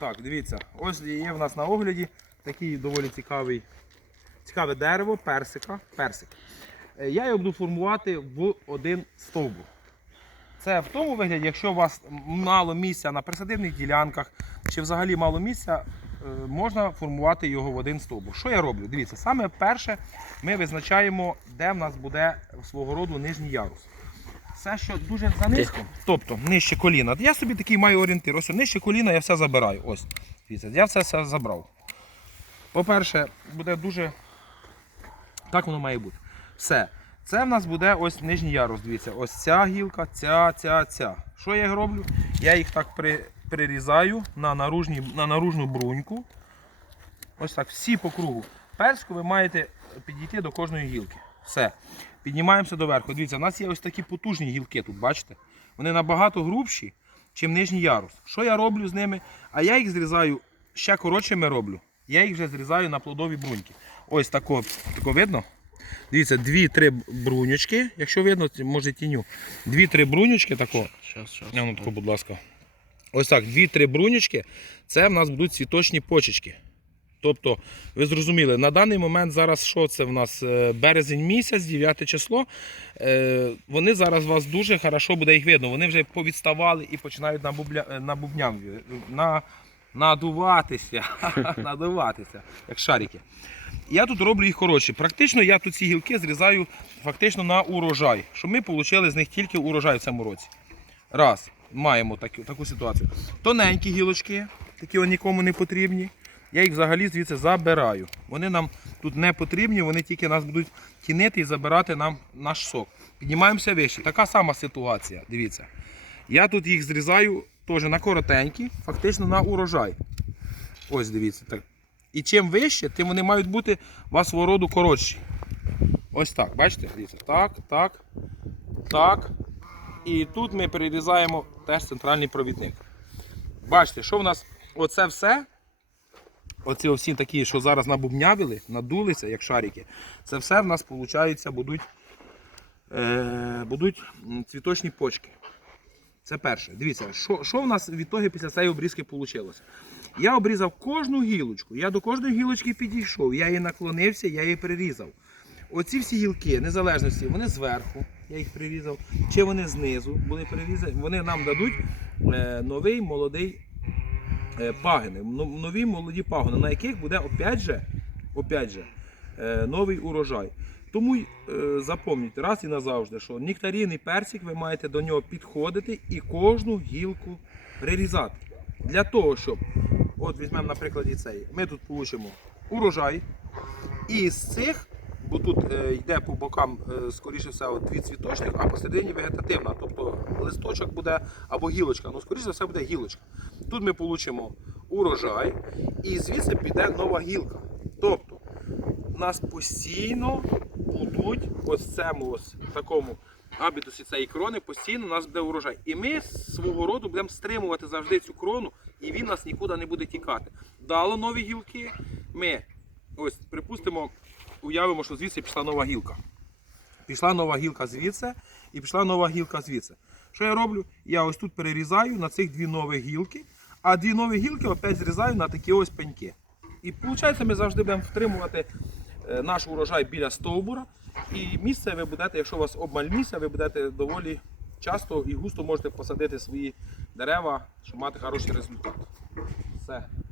Так, дивіться, ось є в нас на огляді такий доволі цікавий, цікаве дерево, персика. Персик. Е, Я його буду формувати в один стовбур. Це в тому вигляді, якщо у вас мало місця на присадибних ділянках, чи взагалі мало місця, е, можна формувати його в один стовбур. Що я роблю? Дивіться, саме перше ми визначаємо, де в нас буде свого роду нижній ярус. Все, що дуже занизько, тобто нижче коліна. Я собі такий маю орієнтир. Ось нижче коліна я все забираю. Ось. Я все, все забрав. По-перше, буде дуже. Так воно має бути. Все. Це в нас буде ось нижній ярус. Дивіться, ось ця гілка, ця, ця, ця. Що я роблю? Я їх так при, прирізаю на, наружні, на наружну бруньку. Ось так, всі по кругу. Перську ви маєте підійти до кожної гілки. Все. Піднімаємося доверху. Дивіться, у нас є ось такі потужні гілки тут, бачите? Вони набагато грубші, ніж нижній ярус. Що я роблю з ними? А я їх зрізаю ще коротшими роблю. Я їх вже зрізаю на плодові бруньки. Ось тако, тако видно? Дивіться, дві-три бруньочки, якщо видно, може тіню. Дві-три бруньочки тако. Щас, щас. Ну, тако, будь ласка. Ось так, дві-три бруньочки. Це в нас будуть цвіточні почечки. Тобто, ви зрозуміли, на даний момент зараз що це в нас? Е, Березень місяць, 9 число. Е, Вони зараз вас дуже хорошо буде їх видно. Вони вже повідставали і починають набубля... е, набубням, на... надуватися. надуватися, як шарики. Я тут роблю їх коротше. Практично я тут ці гілки зрізаю фактично на урожай, щоб ми отримали з них тільки урожай в цьому році. Раз, маємо таку, таку ситуацію. Тоненькі гілочки, такі вони нікому не потрібні. Я їх взагалі звідси забираю. Вони нам тут не потрібні, вони тільки нас будуть тінити і забирати нам наш сок. Піднімаємося вище. Така сама ситуація. Дивіться. Я тут їх зрізаю теж на коротенькі, фактично на урожай. Ось дивіться. Так. І чим вище, тим вони мають бути вас свого роду коротші. Ось так, бачите? Дивіться. Так, так, так. І тут ми перерізаємо теж центральний провідник. Бачите, що в нас оце все. Оці всі такі, що зараз набубнявили, надулися, як шарики. Це все в нас, виходить, будуть, е, будуть цвіточні почки. Це перше. Дивіться, що, що в нас від того після цієї обрізки вийшло. Я обрізав кожну гілочку. Я до кожної гілочки підійшов, я її наклонився, я її прирізав. Оці всі гілки, незалежності, вони зверху, я їх прирізав, чи вони знизу були прирізані, вони нам дадуть е, новий молодий пагини, нові молоді пагони, на яких буде опять же, опять же, е, новий урожай. Тому е, запам'ятайте раз і назавжди, що нектарійний персик ви маєте до нього підходити і кожну гілку прирізати. Для того, щоб, от візьмемо на прикладі цей, ми тут получимо урожай, і з цих, бо тут е, йде по бокам, е, скоріше все, дві цвіточних, а посередині вегетативна. Тобто листочок буде або гілочка, ну скоріше за все буде гілочка. Тут ми получимо урожай, і звідси піде нова гілка. Тобто у нас постійно будуть ось цьому ось такому абітусі цієї крони, постійно у нас буде урожай. І ми свого роду будемо стримувати завжди цю крону, і він нас нікуди не буде тікати. Дало нові гілки. Ми ось припустимо, уявимо, що звідси пішла нова гілка. Пішла нова гілка звідси і пішла нова гілка звідси. Що я роблю? Я ось тут перерізаю на цих дві нові гілки, а дві нові гілки опять зрізаю на такі ось пеньки. І виходить, ми завжди будемо втримувати е, наш урожай біля стовбура. І місце ви будете, якщо у вас обмаль місця, ви будете доволі часто і густо можете посадити свої дерева, щоб мати хороший результат.